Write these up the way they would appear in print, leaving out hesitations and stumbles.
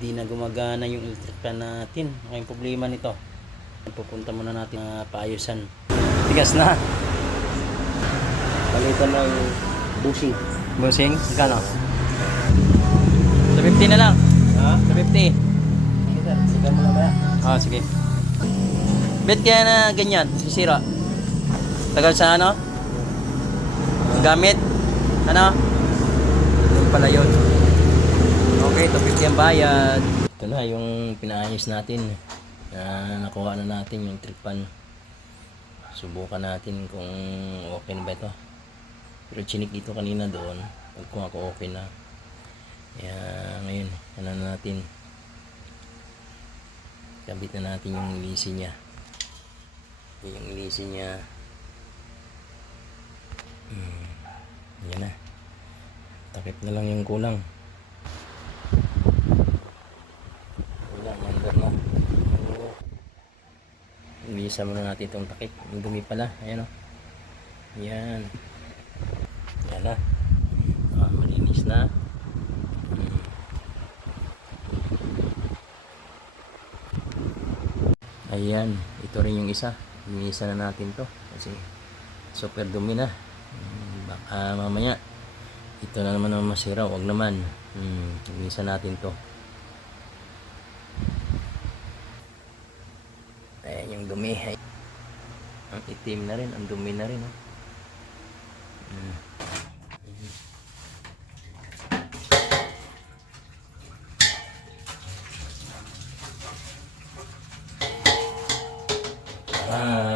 Di na gumagana yung electric fan natin. Ano yung problema nito? Pupunta muna natin na paayusan. Tigas na. Palitan ng bushing. Busing? Magkano? Sa 50 na lang. Ha? Sa 50. Sige sir, sige mo na ba? Sige. Bet kaya na ganyan, sisira. Tagal sa ano? Gamit. Ano? Yung pala yun. Okay, 250 ang bayad. Ito na yung pinaayos natin. Nakuha na natin yung trip pan. Subukan natin kung okay na ba ito. Pero chinik dito kanina doon. Pag kung ako okay na. Kaya ngayon, ano na natin. Kabit na natin yung lisi niya. Yung lisi niya. Yan na. Takip na lang yung kulang. Kulang, mandar na. Ilisa muna natin itong takip. Yung dumi pala. Ayan o. Yan. Yan na. Malinis na. Ayan. Ito rin yung isa. Linisa na natin to. Kasi super dumi na. Baka mamaya ito na naman ang masira. Huwag naman. Linisa natin to. Ayan yung dumi. Ang itim na rin. Ang dumi na rin.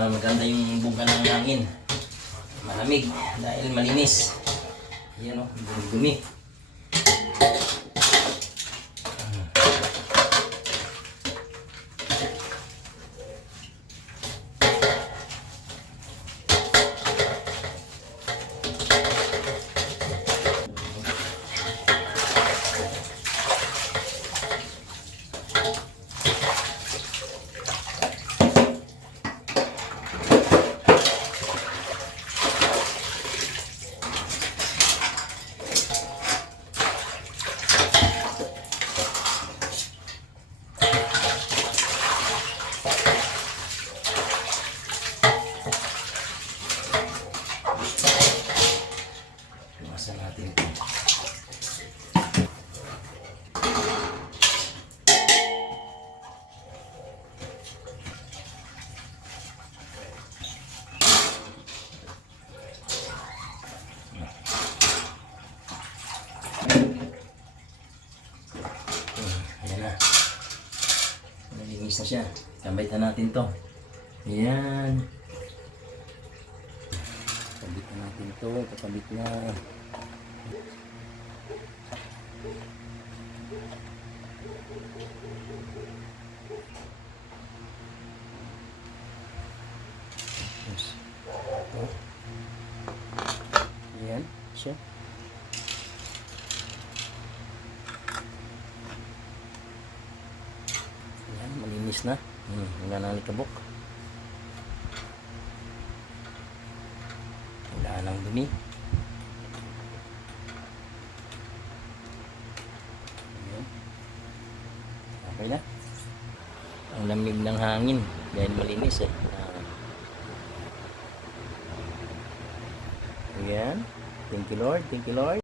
Maganda yung buga ng hangin. Malamig dahil malinis. Yan o. Dumi. Iwasan natin ito. Ayan na. Nalinis na siya. Kambitan natin to. Ayan. Kabit na natin to. Kakabit na. Yes. Ito. Ayan. Siya. Ayan. Malinis na. Wala na alikabok. Wala nang dumi. Ayan. Okay na. Ang lamig ng hangin dahil malinis eh. Ayan. Thank you Lord. Thank you Lord.